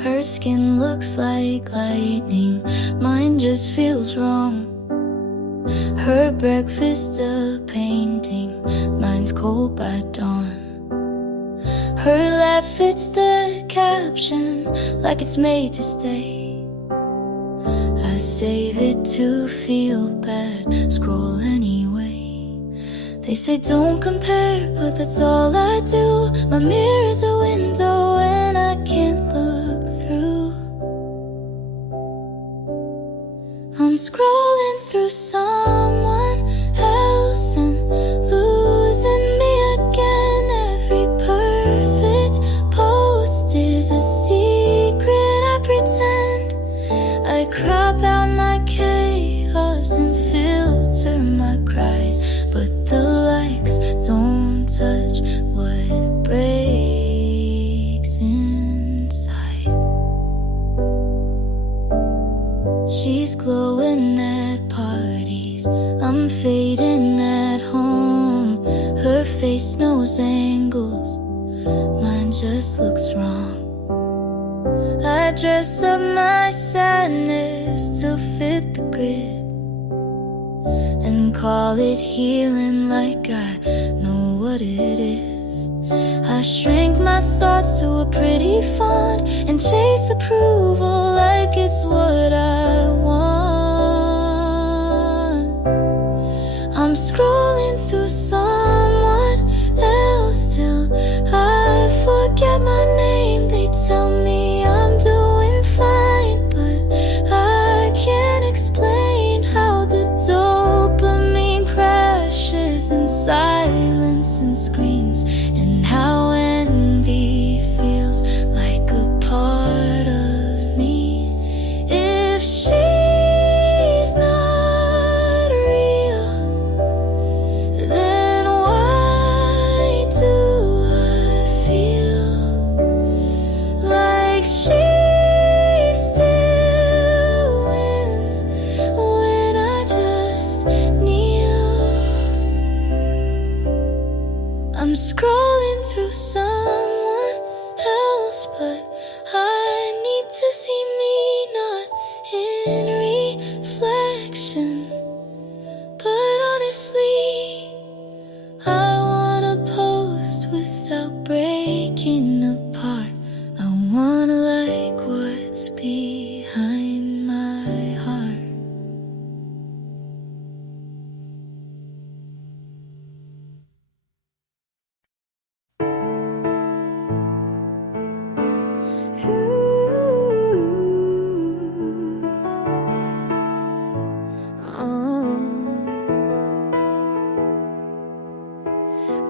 Her skin looks like lightning, mine just feels wrong. Her breakfast a painting, mine's cold by dawn. Her laugh fits the caption like it's made to stay. I save it to feel bad, scroll anyway. They say don't compare, but that's all I do. My mirror's a window and I can't look through. I'm scrolling through someone else and losing me again. Every perfect post is a secret I pretend. I crop out my chaos and filter my cries, but the likes don't touch what breaks inside. She's glowing at parties, I'm fading at home. Her face knows angles, mine just looks wrong. I dress up my sadness to fit the grid and call it healing like I know what it is. I shrink my thoughts to a pretty font and chase approval like it's what I want. I'm scrolling through someone else till I forget my name. They tell me I'm doing fine, but I can't explain how the dopamine crashes in silence and screens, and how envy feels like a part of me. If she's not real, then why do I feel like she still wins when I just kneel? I'm scrolling through someone else, but I need to see me not in reflection. But honestly, I wanna post without breaking apart. I wanna like what's behind my heart.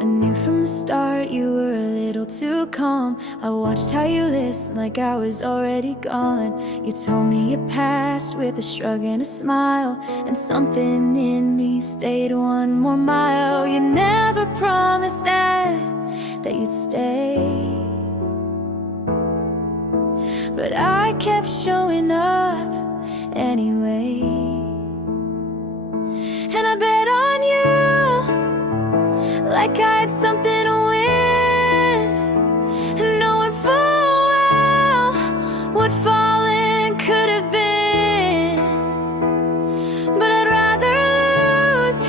I knew from the start you were a little too calm. I watched how you listened like I was already gone. You told me your past with a shrug and a smile, and something in me stayed one more mile. You never promised that you'd stay, but I kept showing up anyway. And I bet on you like I had something to win, knowing full well what falling could have been. But I'd rather lose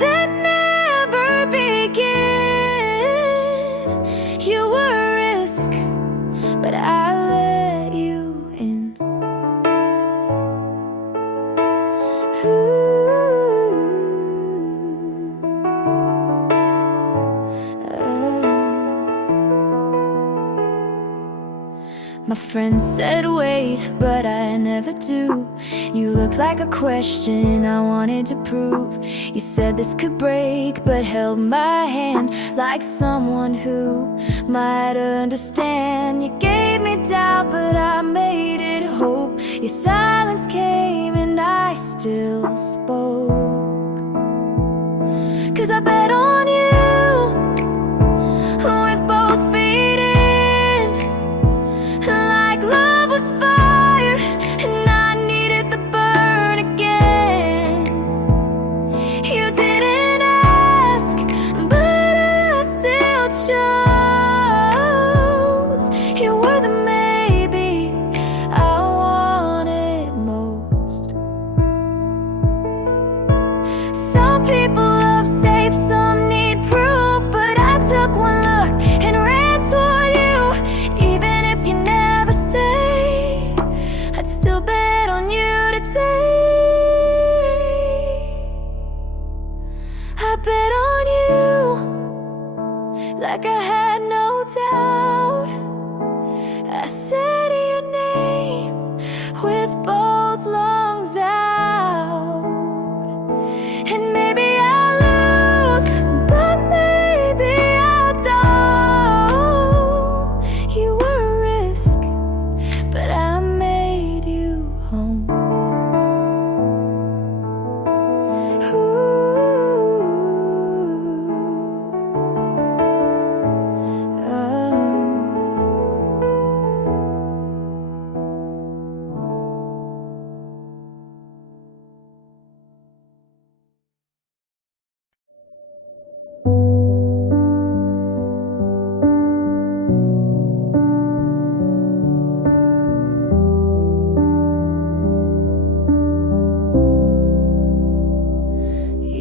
than never begin. You were a risk, but I let you in. My friends said wait, but I never do. You looked like a question I wanted to prove. You said this could break, but held my hand like someone who might understand. You gave me doubt, but I made it hope. Your silence came and I still spoke. 'Cause I bet on you with both feet in, like love was fire and I needed the burn again. You didn't ask, but I still chose. You were the maybe like I had no doubt. I said your name with both lungs out, and maybe I'll lose, but maybe I don't. You were a risk, but I made you home.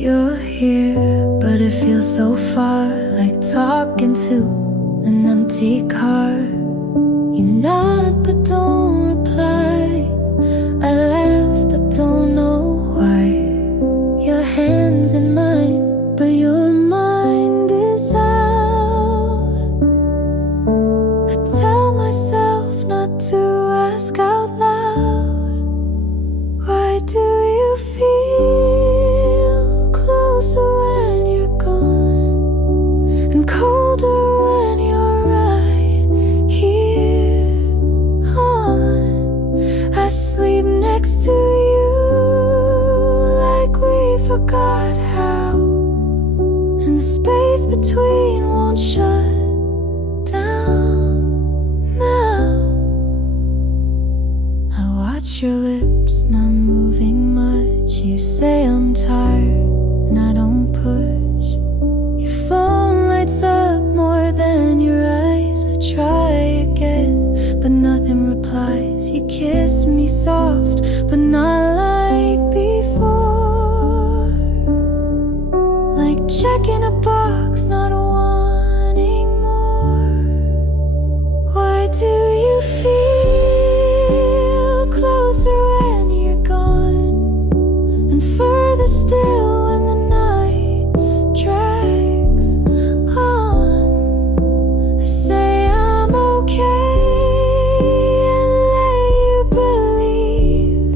You're here, but it feels so far, like talking to an empty car. You nod but don't reply. I laugh but don't know why. Your hand's in mine, but your mind is out. I tell myself not to ask out loud. Why do you feel closer when you're gone, and colder when you're right here on? I sleep next to you like we forgot how, and the space between won't shut down now. I watch your lips not moving much. You say I'm tired and I don't push. Your phone lights up more than your eyes. I try again, but nothing replies. You kiss me soft, but not like before. Like checking a box, not wanting more. Why do you feel closer when you're gone, and further still when the night drags on? I say I'm okay and let you believe,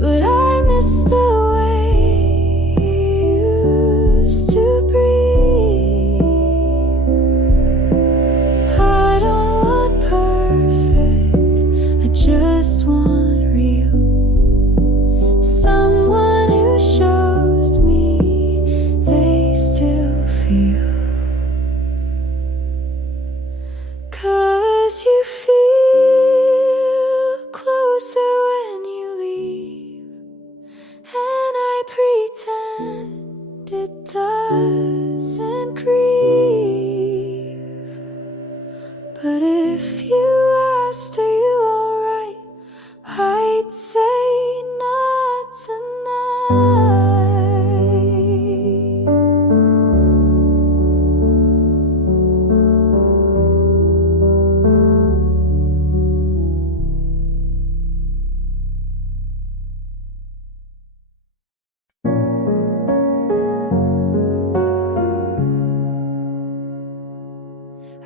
but I miss the way you used to breathe. I don't want perfect, I just want real. Someone who shows me they still feel. 'Cause you feel closer when you leave, and I pretend it doesn't grieve. But if you asked, are you alright, I'd say not tonight.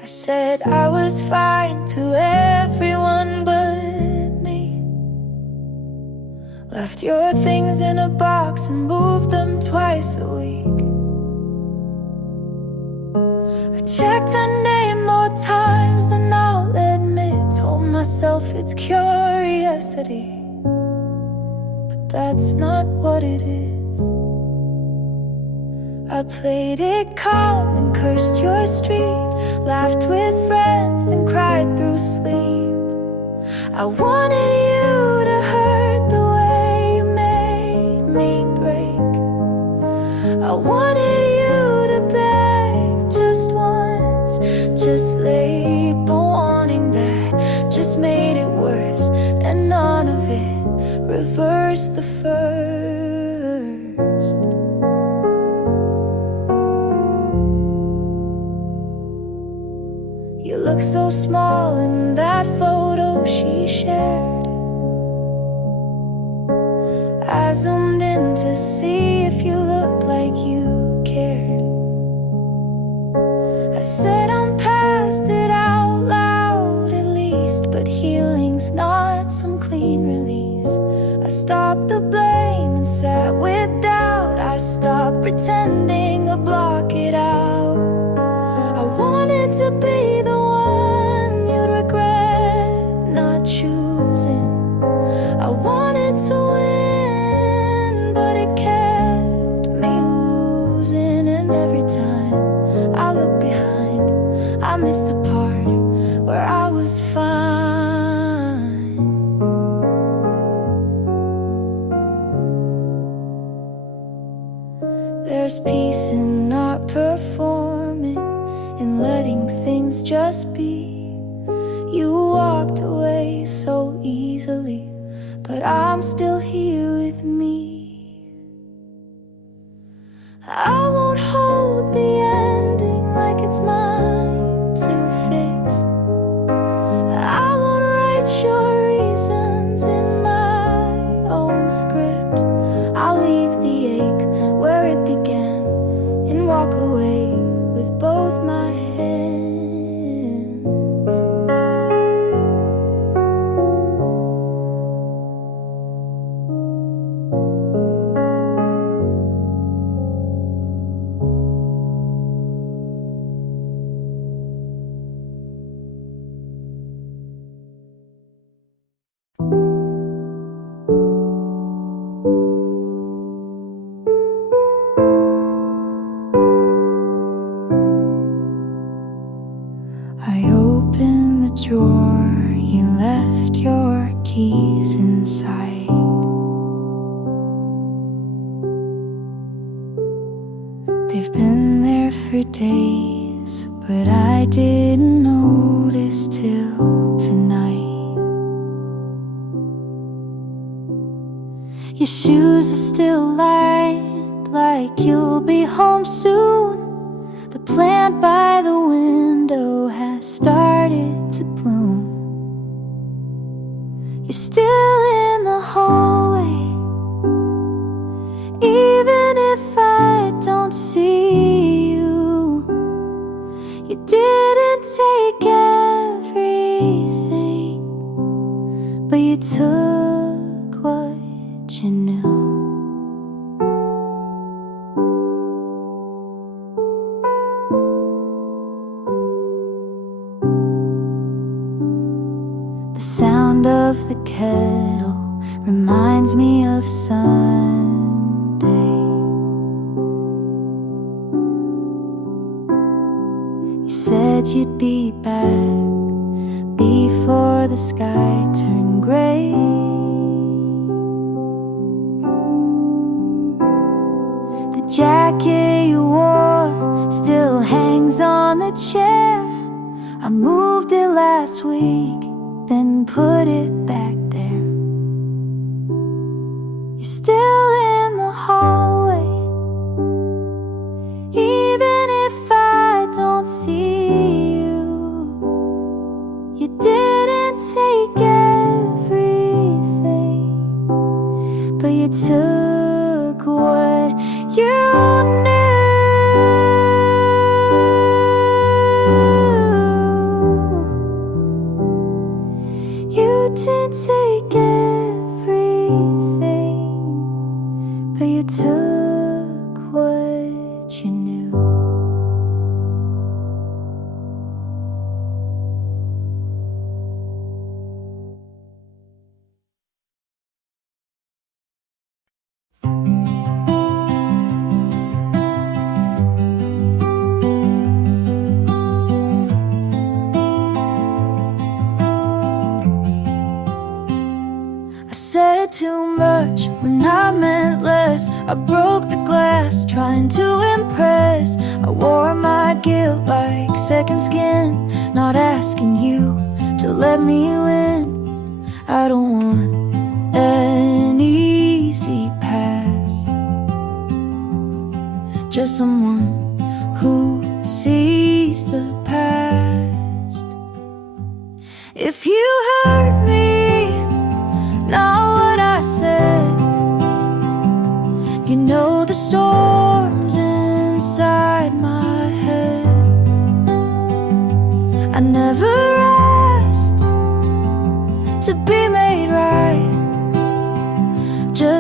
I said I was fine to everyone but me. Left your things in a box and moved them twice a week. I checked her name more times than I'll admit. Told myself it's curiosity, but that's not what it is. I played it calm and cursed your street, laughed with friends, then cried through sleep. I wanted you to hurt the way you made me break. I wanted you to beg just once, just label wanting that just made it worse, and none of it reversed the first. You look so small in that photo she shared. I zoomed in to see if you looked like you cared. I said I'm past it out loud at least, but healing's not some clean release. I stopped the blame and sat with doubt. I stopped pretending to block it out. I wanted to be the one you'd regret not choosing. I wanted to win, but it kept me losing. And every time I look behind, I miss the part where I was fine. There's peace in not performing, in letting things just be. You walked away so easily, but I'm still here with me. I won't hold the ending like it's mine to fix. I won't write your reasons in my own script. I'll leave the ache where it began and walk away with both my hands. I opened the drawer, you left your keys inside. They've been there for days, but I didn't notice till tonight. Your shoes are still lined, like you'll be home soon. The plant by the window has started to bloom. You're still in the hallway, even if I don't see you. You didn't take everything, but you took what you knew. The sound of the kettle reminds me of Sunday. You said you'd be back before the sky turned gray. The jacket you wore still hangs on the chair. I moved it last week, then put it back there. You're still in the hallway, even if I don't see you. You didn't take everything, but you took what you knew. You didn't take everything, but you took what you knew. I said too much when I meant less. I broke the glass trying to impress. I wore my guilt like second skin, not asking you to let me win. I don't want an easy pass, just someone who sees the past. If you hurt me, not what I said, you know the storms inside my head.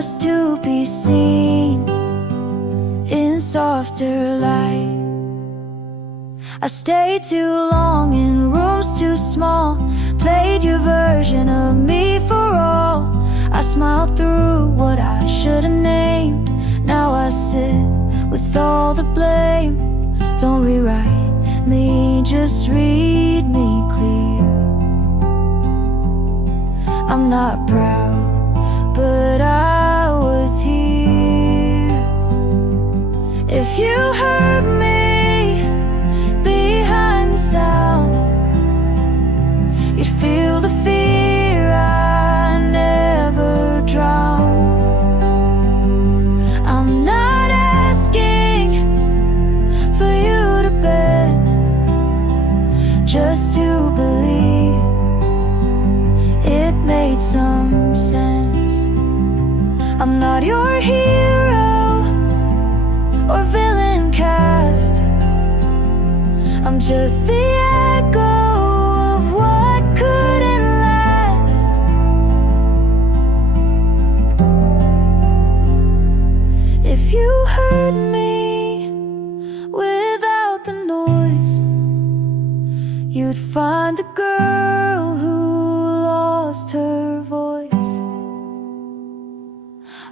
just to be seen in softer light. I stayed too long in rooms too small, played your version of me for all. I smiled through what I should've named. Now I sit with all the blame. Don't rewrite me, just read me clear. I'm not proud, but I was here. If you hurt me behind the sound, you'd feel the fear I never drowned. I'm not asking for you to bend, just to believe it made some sense. I'm not your hero or villain cast. I'm just the echo of what couldn't last. If you heard me without the noise, you'd find a girl who lost her voice.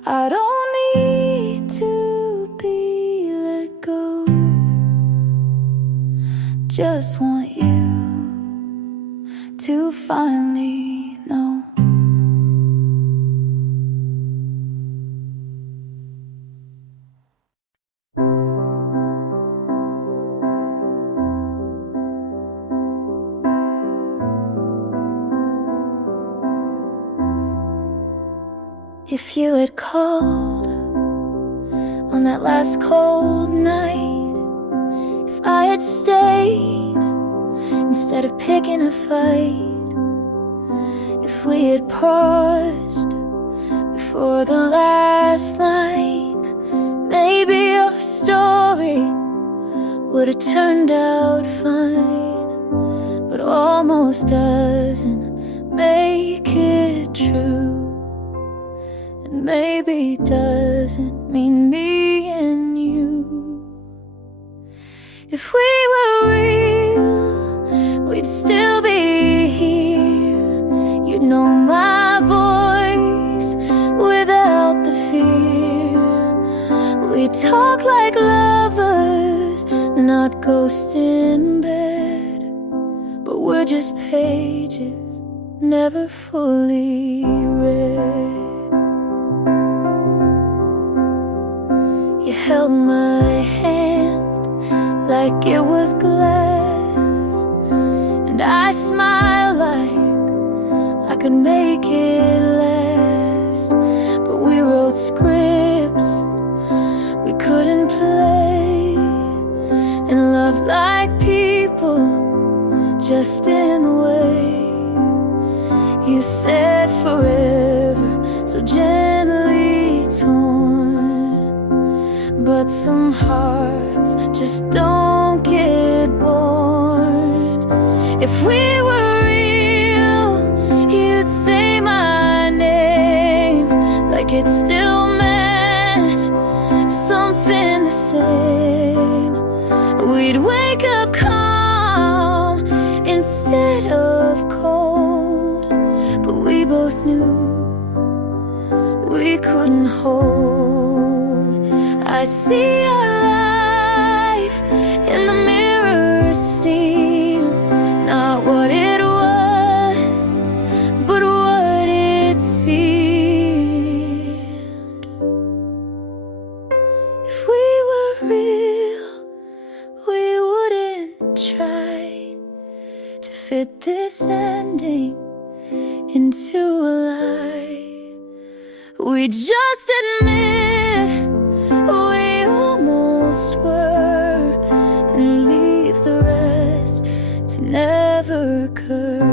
I don't need to be let go, just want you to finally know. If you had called on that last cold night, if I had stayed instead of picking a fight, if we had paused before the last line, maybe our story would have turned out fine. But almost doesn't make it true, and maybe doesn't mean me and you. If we were real, we'd still be here. You'd know my voice without the fear. We talk like lovers, not ghosts in bed, but we're just pages never fully read. You held my hand like it was glass, and I smiled like I could make it last. But we wrote scripts we couldn't play, and loved like people, just in the way you said forever, so gently torn. But some hearts just don't get born. If we were real, you'd say my name like it still meant something the same. We'd wake up calm instead of cold, but we both knew we couldn't hold. I see our life in the mirror steam, not what it was, but what it seemed. If we were real, we wouldn't try to fit this ending into a lie. We just admit we almost were, and leave the rest to never occur.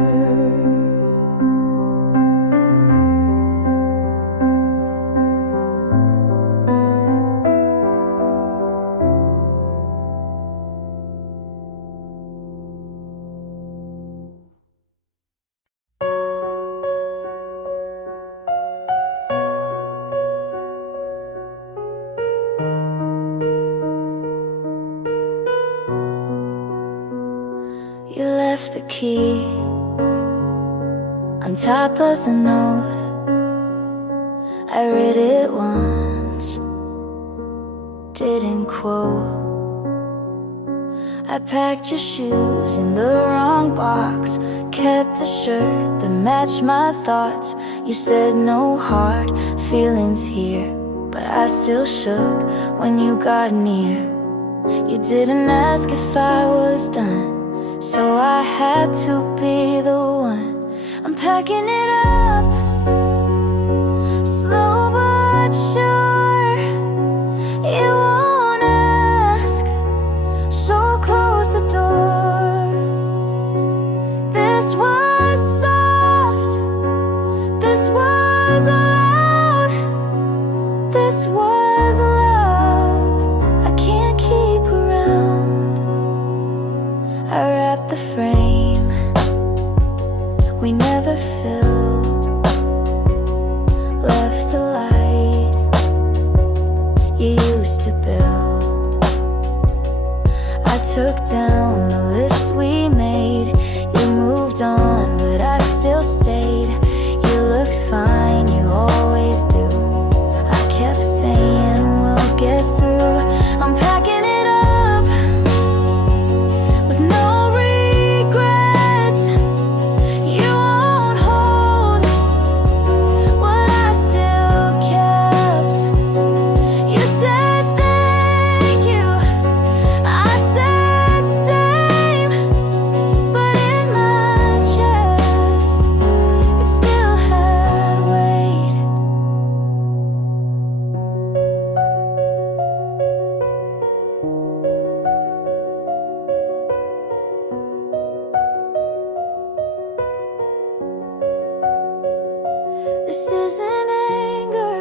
You left the key on top of the note. I read it once, didn't quote. I packed your shoes in the wrong box, kept the shirt that matched my thoughts. You said no hard feelings here, but I still shook when you got near. You didn't ask if I was done, so I had to be the one. I'm packing it up, slow but sure. You won't ask, so close the door. This was soft, this was loud, this was love I can't keep around. I wrapped the frame we never filled, left the light you used to build. I took down the list we made. You moved on, but I still stayed. You looked fine, you always do. I kept saying we'll get through. I'm packing it up with no regrets. You won't hold what I still kept. You said thank you, I said same, but in my chest it still had weight. This isn't anger,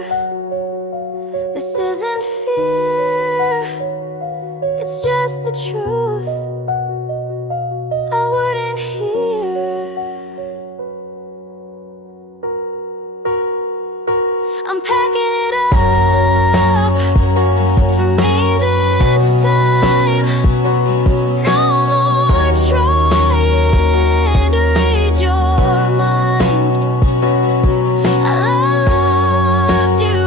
this isn't fear, it's just the truth I wouldn't hear. I'm packing it up for me this time. No more trying to read your mind. I loved you,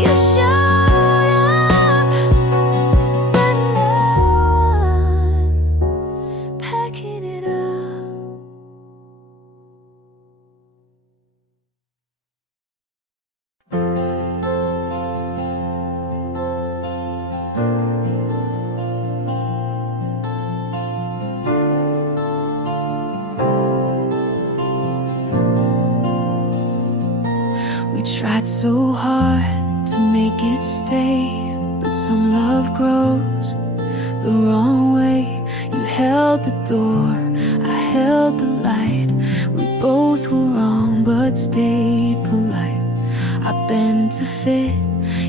you showed up, but now I'm packing it up. We tried so hard to make it stay, but some love grows the wrong way. You held the door, I held the light. We both were wrong, but stayed polite. I bent to fit,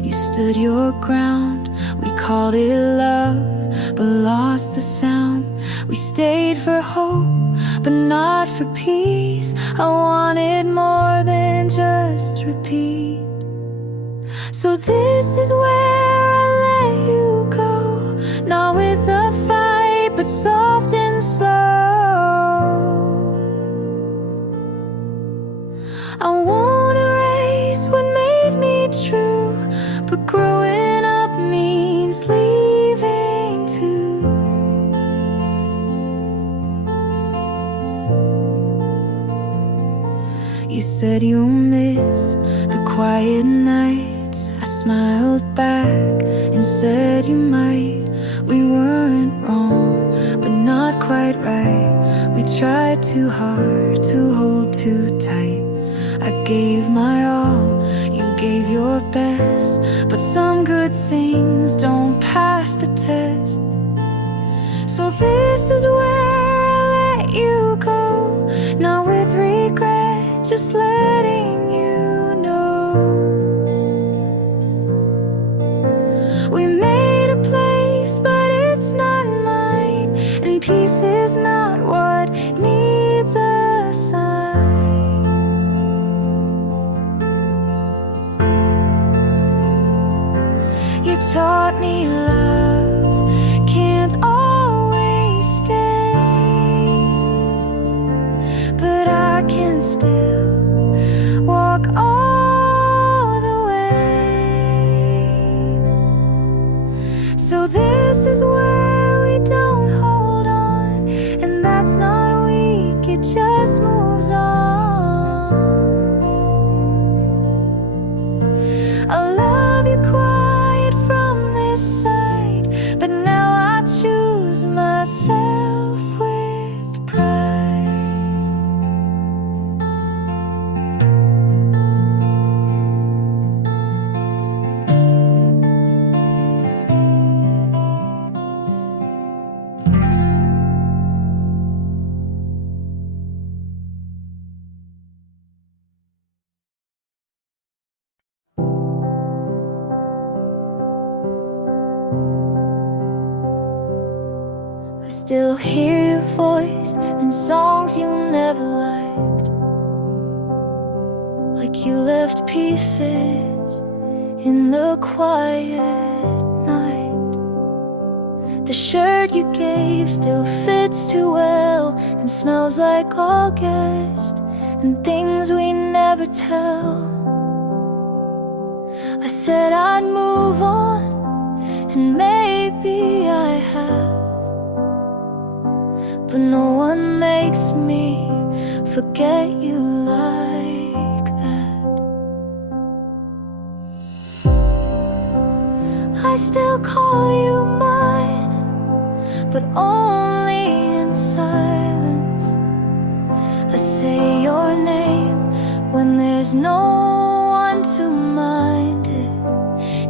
you stood your ground. We called it love, but lost the sound. We stayed for hope, but not for peace. I wanted more than just repeat. So this is where I let you go, not with a fight, but soft and slow. I won't erase what made me true, but growing up means leaving too. You said you'll miss the quiet nights. I smiled back and said you might. We weren't wrong, but not quite right. We tried too hard to hold too tight. I gave my all, you gave your best, but some good things don't pass the test. So this is where I let you go, not with regret, just letting you know. We made a place, but it's not mine, and peace is not what needs a sign. You taught me love can't always stay. I still hear your voice in songs you never liked, like you left pieces in the quiet night. The shirt you gave still fits too well and smells like August and things we never tell. I said I'd move on, and maybe I have, but no one makes me forget you like that. I still call you mine, but only in silence. I say your name when there's no one to mind it.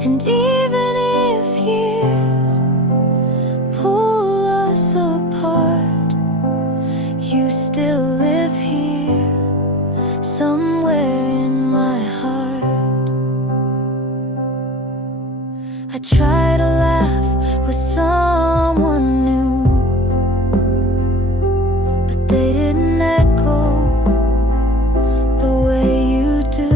And even if years pull us apart, you still live here somewhere in my heart. I try to laugh with someone new, but they didn't echo the way you do.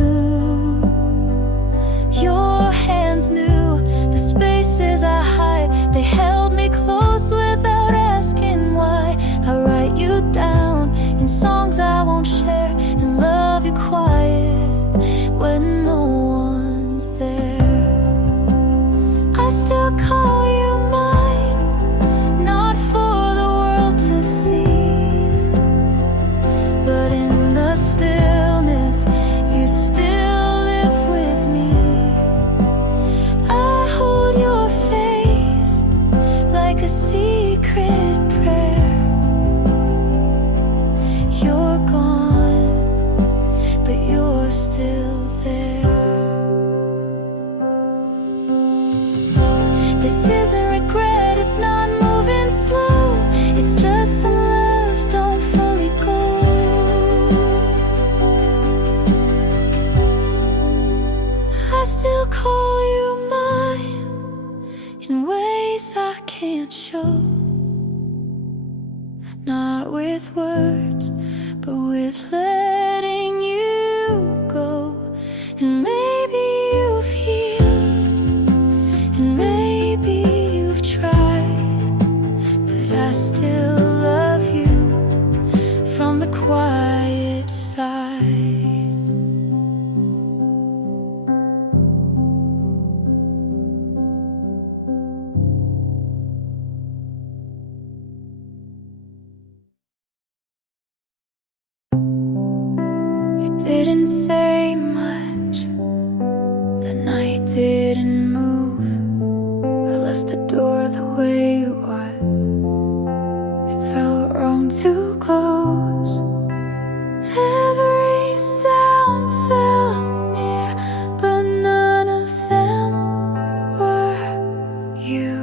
Your hands knew the spaces I hide. They held me close without asking why. I write you down in songs I won't share and love you quiet when no one's there. I still call you mine, not for the world to see, but in the stillness you still live with me. I hold your face like a secret prayer. You're gone, but you're still there. This isn't regret, it's not moving slow. It's just some loves don't fully go. I still call you mine in ways I can't show, not with words, but with letting you go. And maybe you've healed, and maybe you've tried, but I still love you from the quiet side. You didn't say much, the night didn't move. I left the door the way it was. It felt wrong to close. Every sound felt near, but none of them were you.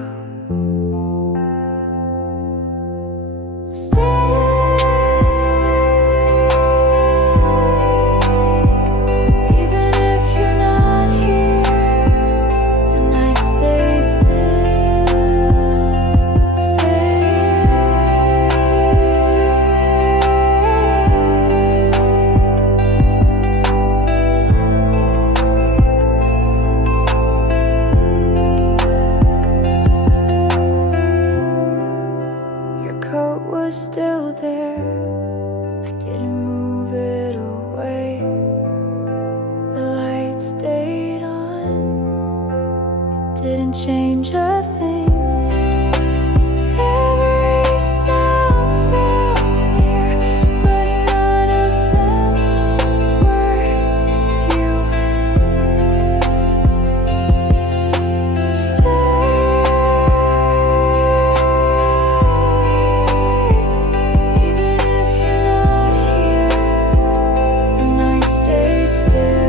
Even if you're not here, the night stayed still. Your coat was still there. I didn't move it away. The light stayed on. It didn't change a thing. Every sound felt near, but none of them were you. Even if you're not here, the night stayed still.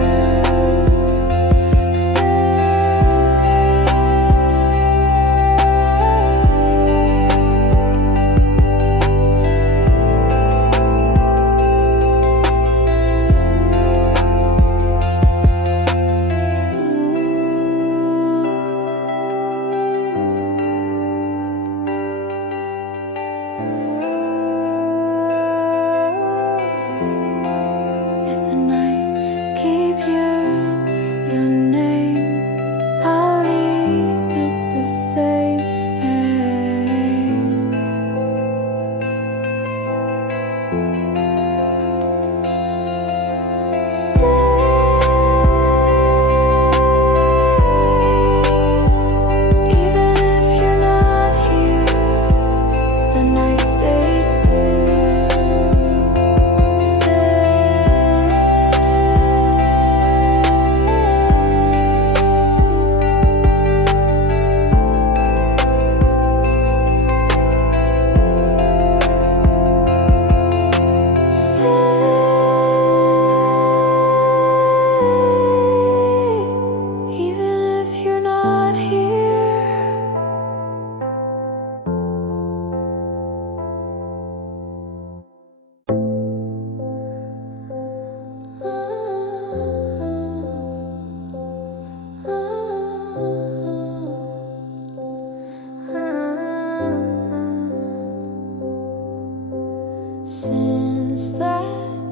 Since that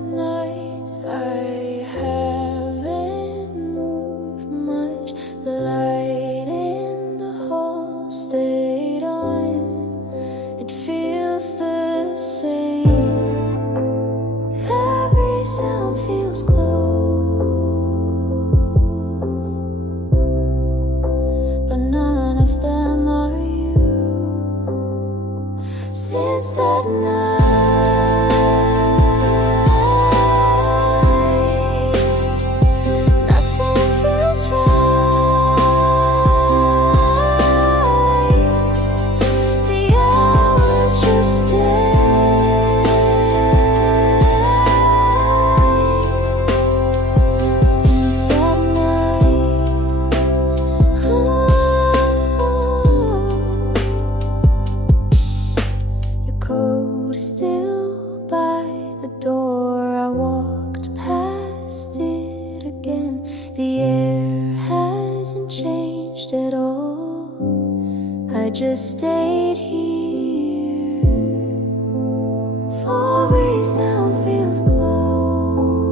night, I haven't moved much. The light in the hall stayed on. It feels the same. Every sound feels close, but none of them are you. Since that night, still by the door. I walked past it again. The air hasn't changed at all. I just stayed here. Every sound feels close,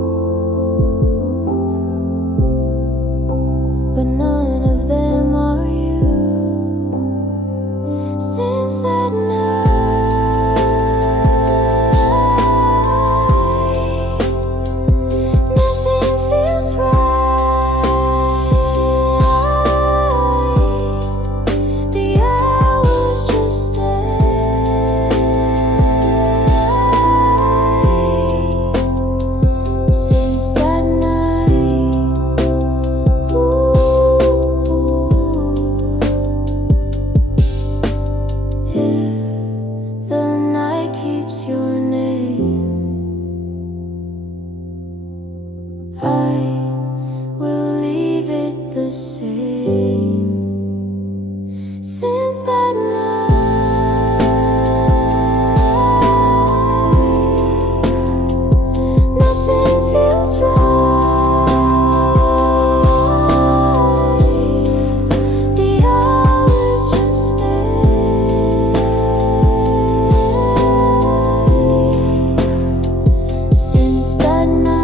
but none of them are you. Since that night, the same. Since that night, nothing feels right. The hours just stay. Since that night,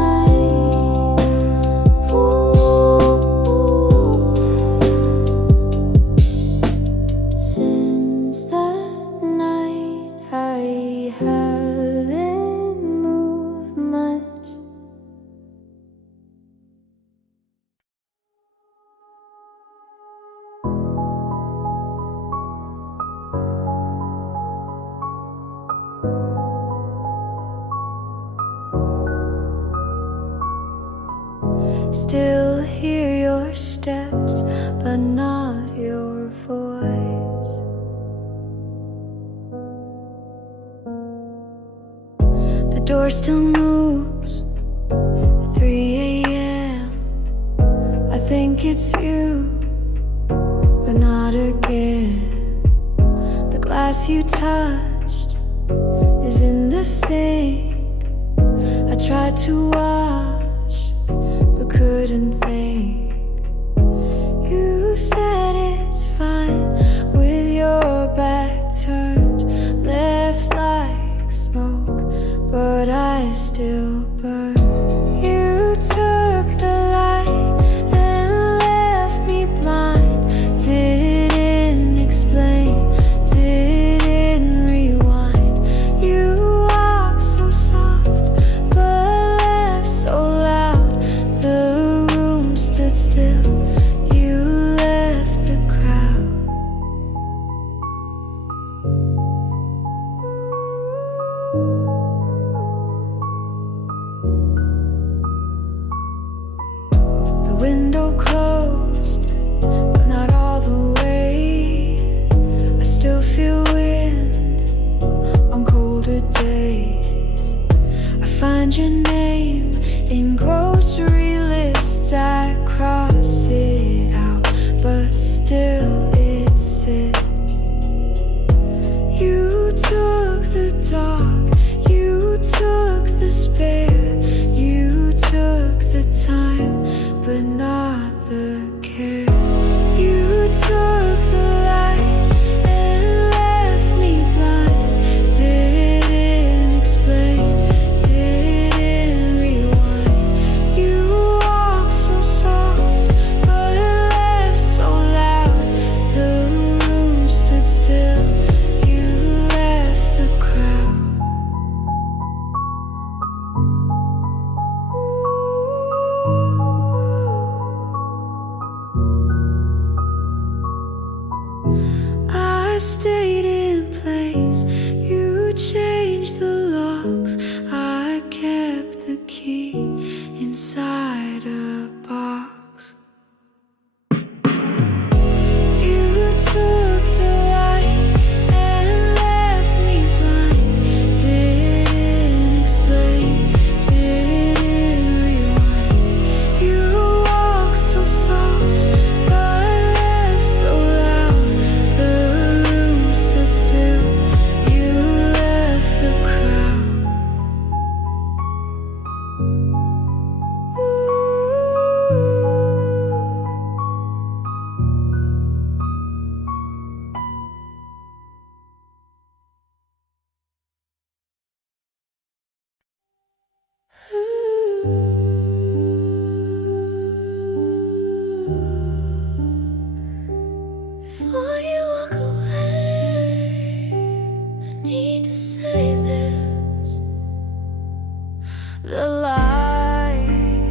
since that night, I haven't moved much. Still hear your steps, but not your voice. The door still moves at 3 a.m. I think it's you, but not again. The glass you touched is in the sink. I tried to wash, but couldn't think. You said it's fine with your back turned, left like smoke, but I still burn. You took the light and left me blind. Didn't explain, didn't rewind. You walked so soft, but left so loud. The room stood still. You left the crowd. The window closed, but not all the way. I still feel wind on colder days. I find your name in grocery lists. I cross it out, but still it sits. You took the dog, you took the spare, you took the time, but not the care. You took the light and left me blind. Didn't explain, need to say this. The light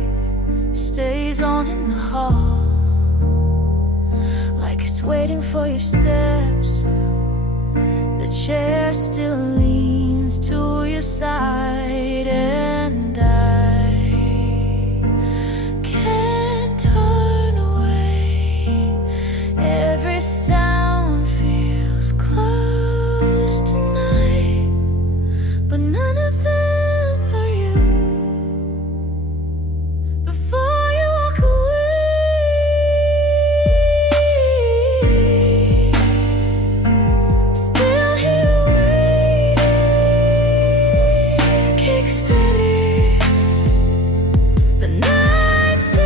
stays on in the hall, like it's waiting for your steps. The chair still leans to your side, and I can't turn away. Every sound feels close tonight, but none of them are you. Before you walk away, still here waiting, kick steady. The night stays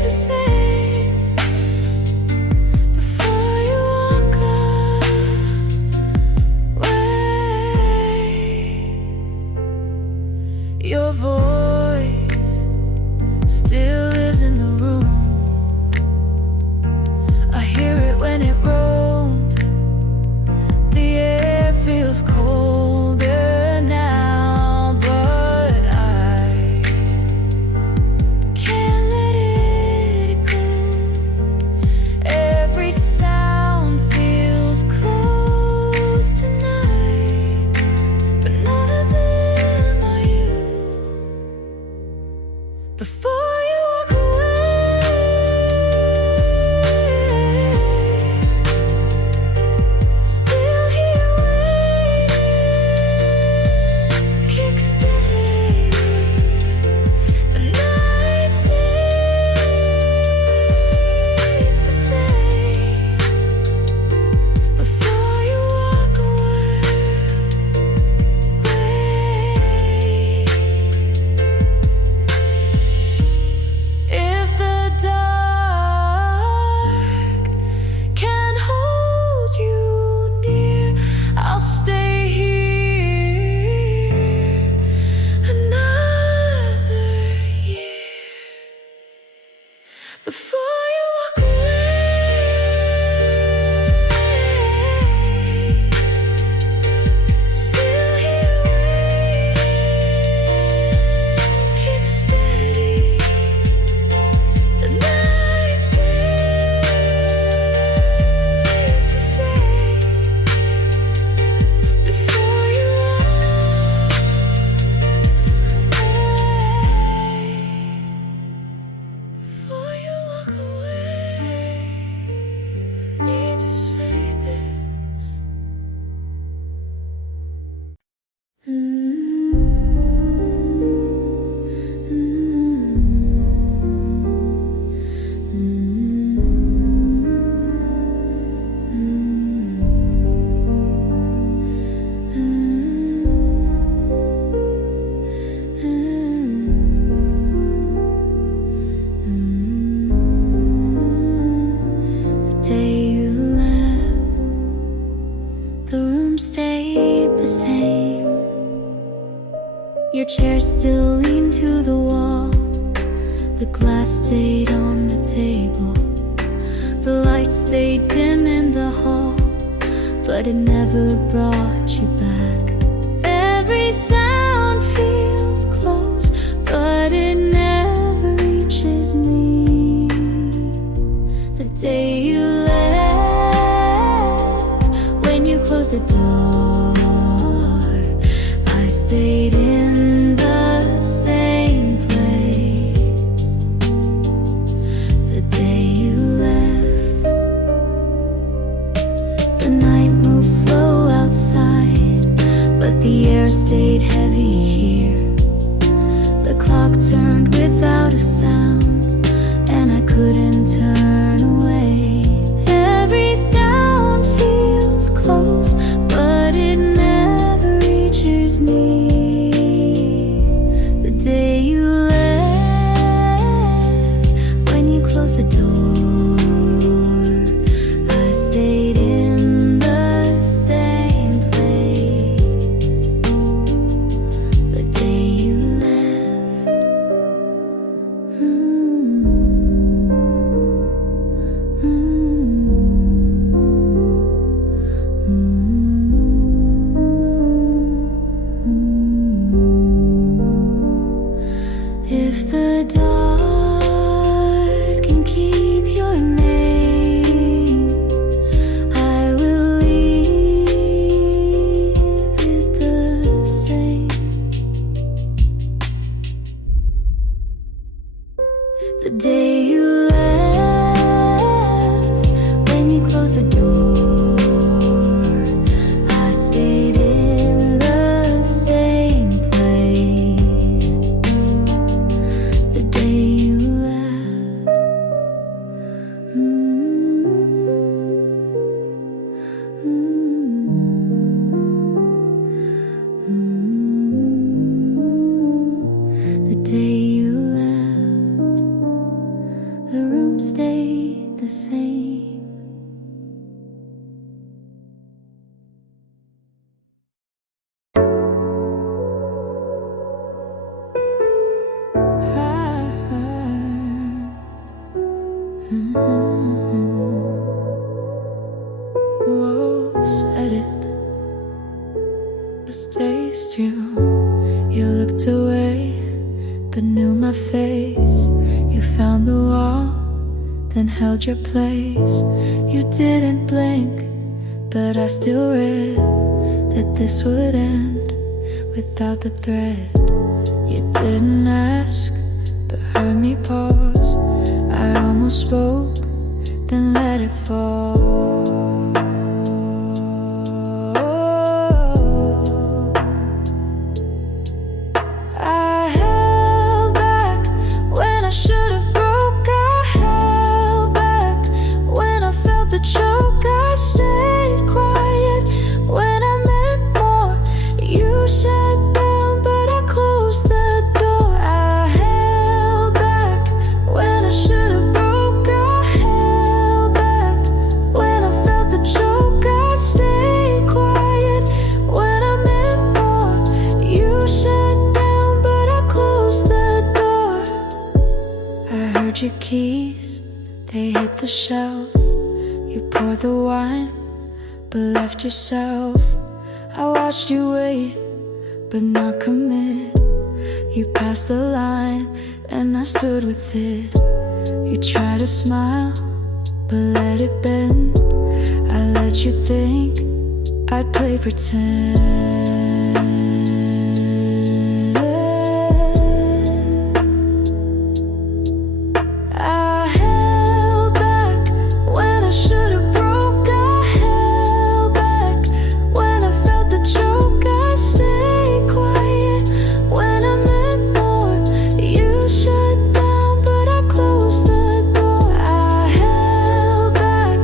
the same. Before you walk away, your voice still lives in the room. I hear it when it roamed. The air feels colder now, but I can't let it go. Every sound feels close tonight, but none of them are you. Before you walk away, still here waiting, kick steady. The night stays the same. Before you walk away, if the dark can hold you near, I'll stay here another year. Before you walk away, still here waiting, kick steady. The night stays the same. Before you walk away, need to say this. The day you left, the room stayed the same. Your chair still leaned to the wall. The glass stayed on the table. The light stayed dim in the hall, but it never brought you back. Every sound feels close, but it never reaches me. The day you left, when you closed the door, I stayed in the same place. The day you left, the night moved slow outside, but the air stayed heavy here. The clock turned without a sound, and I couldn't turn away. Every sound feels close, but it never reaches me. The day you left, when you closed the door, I stayed in the same place. said it, just taste you. You looked away, but knew my face. You found the wall, then held your place. You didn't blink, but I still read that this would end without the thread. You didn't ask, but heard me pause. I almost spoke, then let it fall. I held back when I should have broke. I held back when I felt the choke. I stayed quiet when I meant more. You shut down, but I closed the door. I held back when I should have broke. I held back when I felt the choke. I stayed quiet when I meant more. You shut down, but I closed the door. I heard your keys, they hit the shelf. You poured the wine, but left yourself. I watched you wait, but not commit. You passed the line, and I stood with it. You tried to smile, but let it bend. I let you think I'd play pretend. I held back when I should have broke. I held back when I felt the choke. I stayed quiet when I meant more. You shut down, but I closed the door. I held back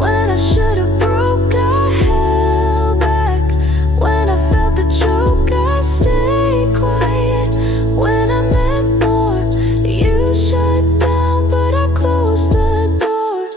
when I should have broke. I held back when I felt the choke. I stayed quiet when I meant more. You shut down, but I closed the door.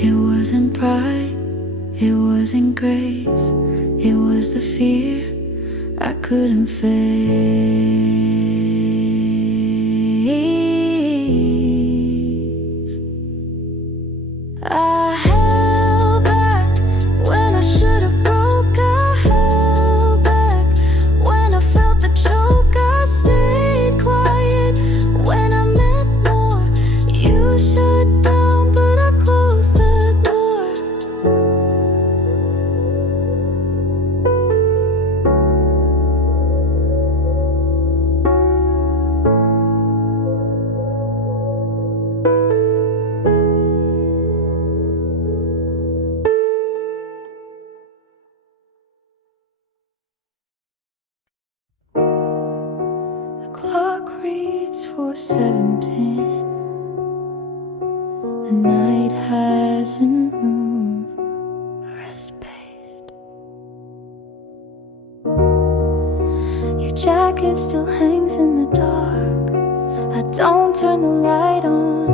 It wasn't pride, it wasn't grace, it was the fear I couldn't face. I held back when I should have broke. I held back when I felt the choke. I stayed quiet when I meant more. You shut down, but I closed the door. The clock reads 4:17. The night hasn't moved or spaced. Your jacket still hangs in the dark. I don't turn the light on.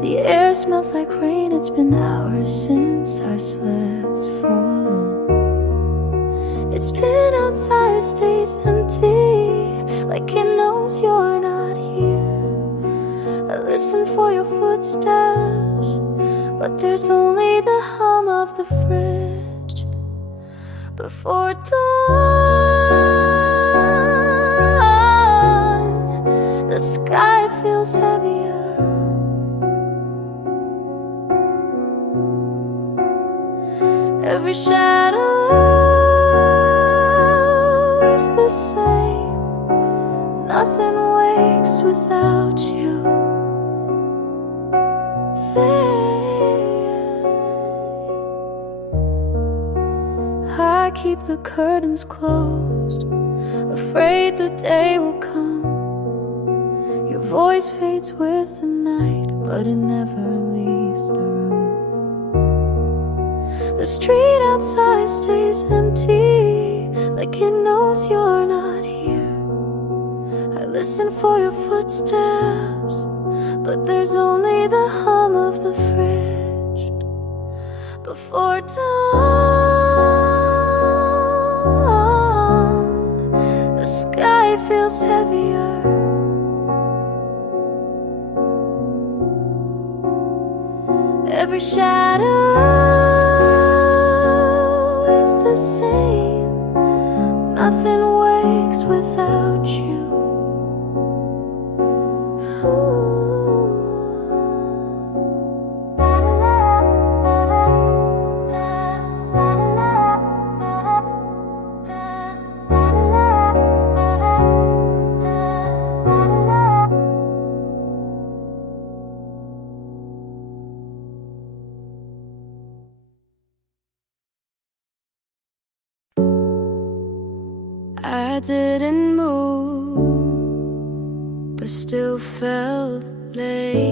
The air smells like rain. It's been hours since I slept from. It's been outside, stays empty, like it knows you're not here. I listen for your footsteps, but there's only the hum of the fridge before dawn. The sky feels heavier. Every shadow is the same. Nothing wakes without you. I keep the curtains closed, afraid the day will come. Your voice fades with the night, but it never leaves the room. The street outside stays empty, like it knows you're not here. I listen for your footsteps, but there's only the hum of the fridge before dawn. The sky feels heavier. Every shadow is the same. Nothing wakes without you. I didn't move, but still felt late.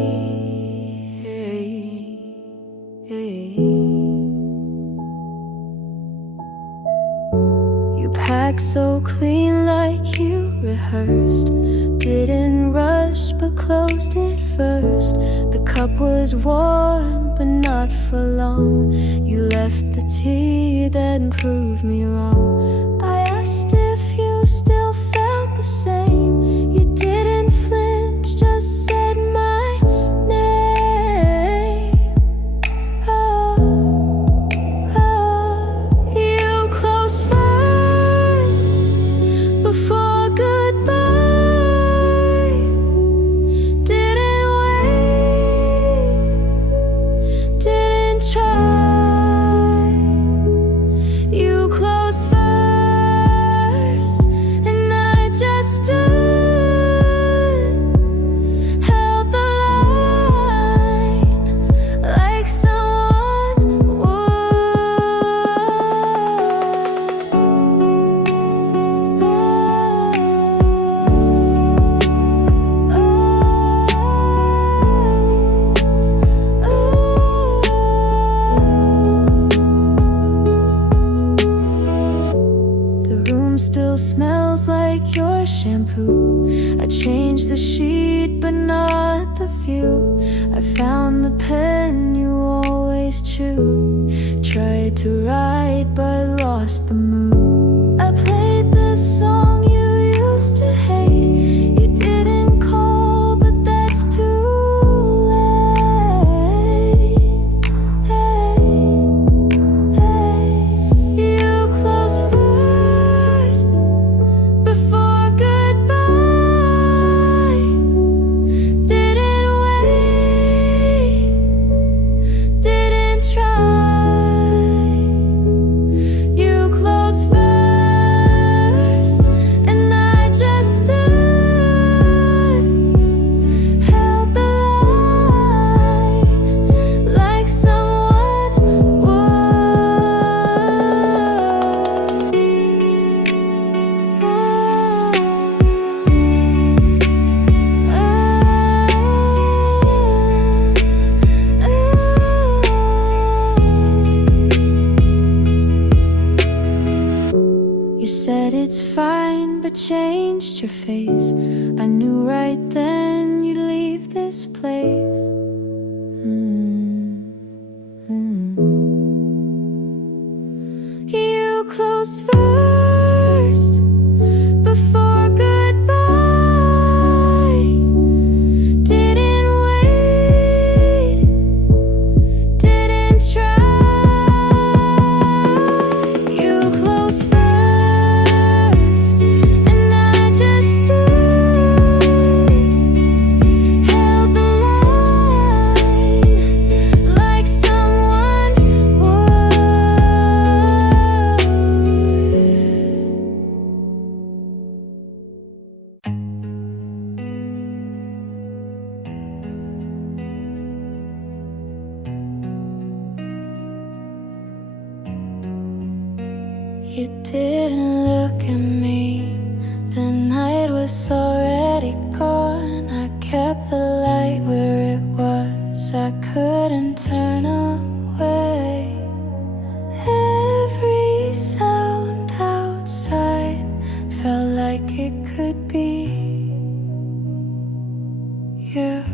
You packed so clean like you rehearsed. Didn't rush, but closed it first. The cup was warm, but not for long. You left the tea, then proved me wrong. I asked if you still felt the same. You didn't flinch, just said my name. Oh, oh. You closed first before goodbye. Didn't wait, didn't try. You closed first. Just stood, held the line like someone The room still smells like your shampoo. I changed the sheet, but not the view. I found the pen you always chew. Tried to write, but lost the mood. I played the song you used to hate. You didn't call, but that's too late. Hey, hey. You closed first before goodbye. Didn't wait, didn't try. You closed first, and I just stood, held the line like someone You said it's fine, but changed your face. I knew right then you'd leave this place. You closed first before goodbye. Didn't wait, didn't try. You closed first, and I just stood, held the line like someone You didn't look at me. The night was already gone. I kept the light where it was. I couldn't turn away. Every sound outside felt like it could be you.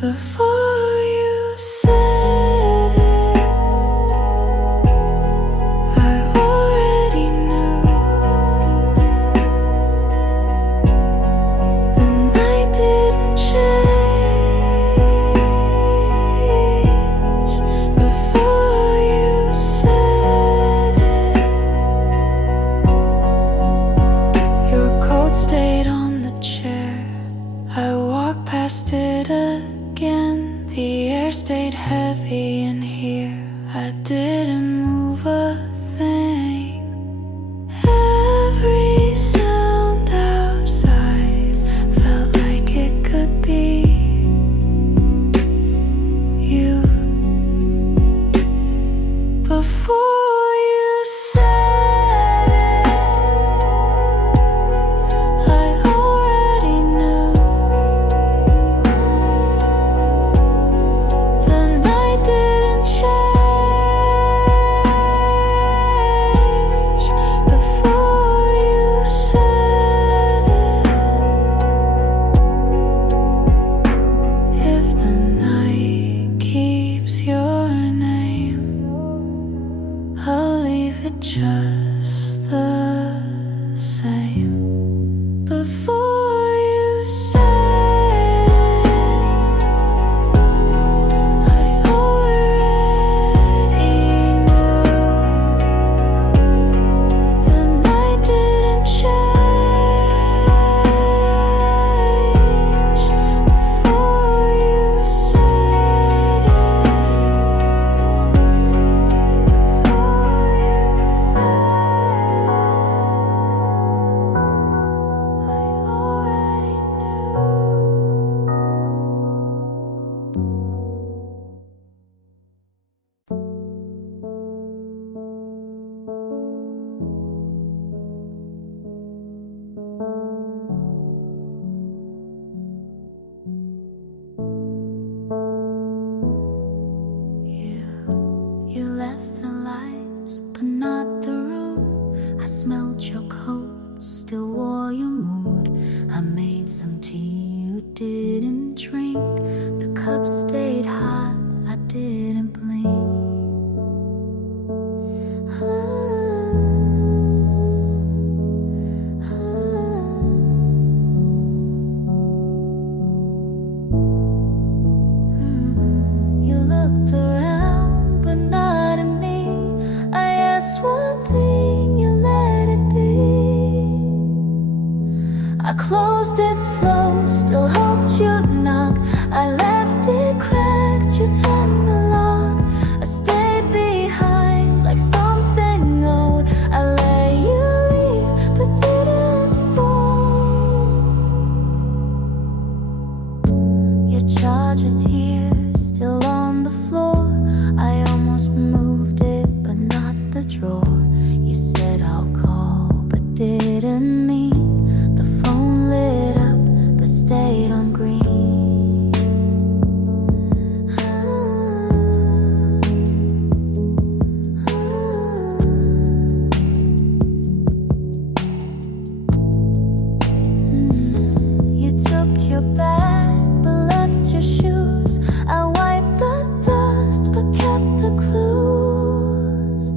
Before you said it, it just the same before you said it. I already knew the night didn't change before you said it. You left the lights, but not the room. I smelled your coat, still wore your mood. I made some tea you didn't drink. The cup stayed hot, I didn't blink. You looked around, but not at me. I asked one thing, you let it be. I closed it slow, still hoped you'd knock. I left it cracked, you turned the lock. I stayed behind like something old. I let you leave, but didn't fall. Your charger's here, still on the floor. I almost moved it, but not the drawer. You said I'll call, but didn't mean. The phone lit up, but stayed on green. You took your bag, but left your shoes. I wiped the dust, but kept the clues.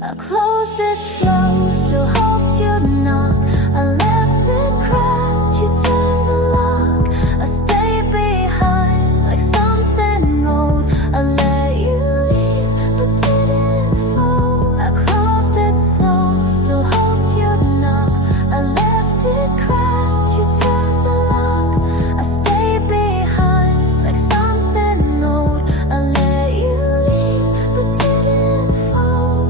I closed it slow, still hoped you'd knock. I left it cracked, you turned the lock. I stayed behind like something old. I let you leave, but didn't fall. I closed it slow, still hoped you'd knock. I left it cracked, you turned the lock. I stayed behind like something old. I let you leave, but didn't fall.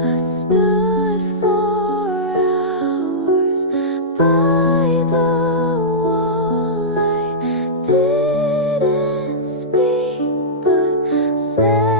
I stood for hours by the wall. I didn't speak, but said